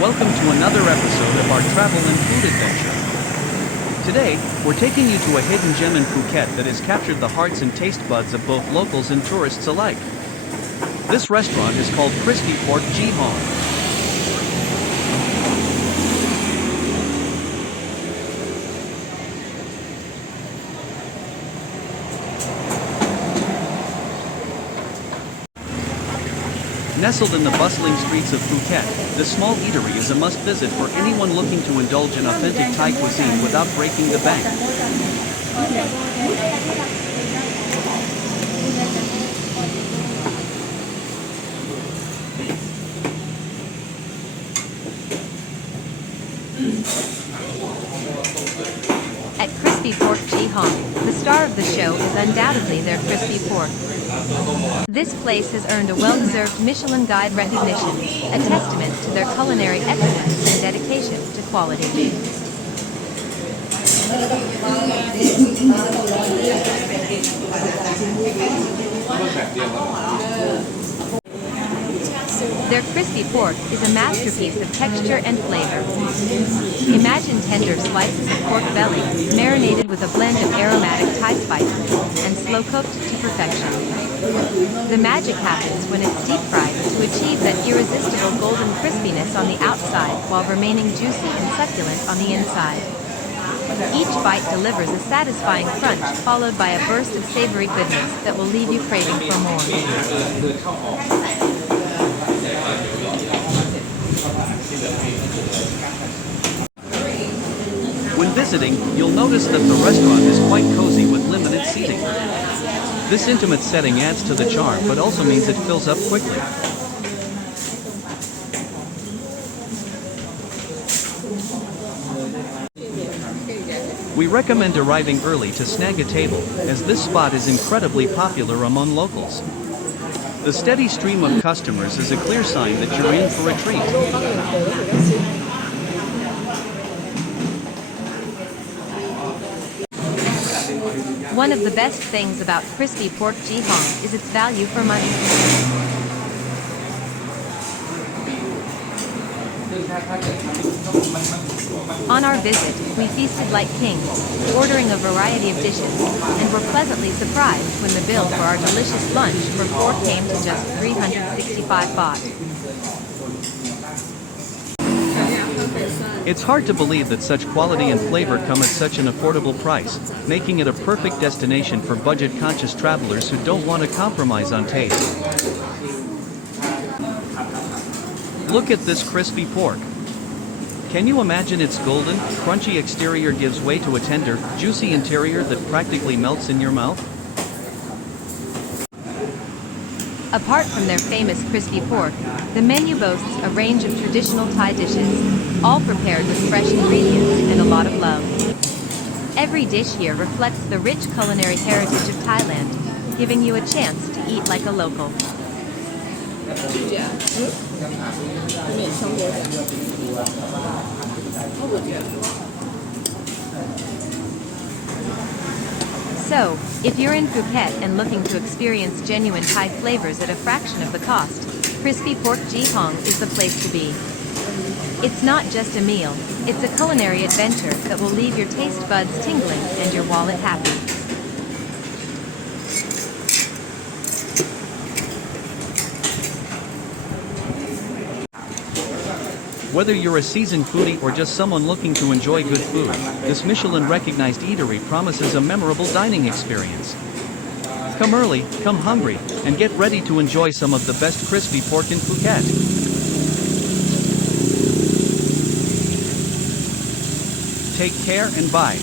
Welcome to another episode of our travel and food adventure. Today, we're taking you to a hidden gem in Phuket that has captured the hearts and taste buds of both locals and tourists alike. This restaurant is called Crispy Pork Ji Hong. Nestled in the bustling streets of Phuket, this small eatery is a must-visit for anyone looking to indulge in authentic Thai cuisine without breaking the bank. At Crispy Pork Ji Hong, the star of the show is undoubtedly their crispy pork. This place has earned a well-deserved Michelin Guide recognition, a testament to their culinary excellence and dedication to quality. Their crispy pork is a masterpiece of texture and flavor. Imagine tender slices of pork belly, marinated with a blend of aromatic Thai spices, and slow-cooked to perfection. The magic happens when it's deep-fried to achieve that irresistible golden crispiness on the outside while remaining juicy and succulent on the inside. Each bite delivers a satisfying crunch followed by a burst of savory goodness that will leave you craving for more. When visiting, you'll notice that the restaurant is quite cozy with limited seating. This intimate setting adds to the charm but also means it fills up quickly. We recommend arriving early to snag a table, as this spot is incredibly popular among locals. The steady stream of customers is a clear sign that you're in for a treat. One of the best things about Crispy Pork Ji Hong is its value for money. On our visit, we feasted like kings, ordering a variety of dishes, and were pleasantly surprised when the bill for our delicious lunch for four came to just 365 baht. It's hard to believe that such quality and flavor come at such an affordable price, making it a perfect destination for budget-conscious travelers who don't want to compromise on taste. Look at this crispy pork. Can you imagine its golden, crunchy exterior gives way to a tender, juicy interior that practically melts in your mouth? Apart from their famous crispy pork, the menu boasts a range of traditional Thai dishes, all prepared with fresh ingredients and a lot of love. Every dish here reflects the rich culinary heritage of Thailand, giving you a chance to eat like a local. So, if you're in Phuket and looking to experience genuine Thai flavors at a fraction of the cost, Crispy Pork Ji Hong is the place to be. It's not just a meal, it's a culinary adventure that will leave your taste buds tingling and your wallet happy. Whether you're a seasoned foodie or just someone looking to enjoy good food, this Michelin-recognized eatery promises a memorable dining experience. Come early, come hungry, and get ready to enjoy some of the best crispy pork in Phuket. Take care and bye.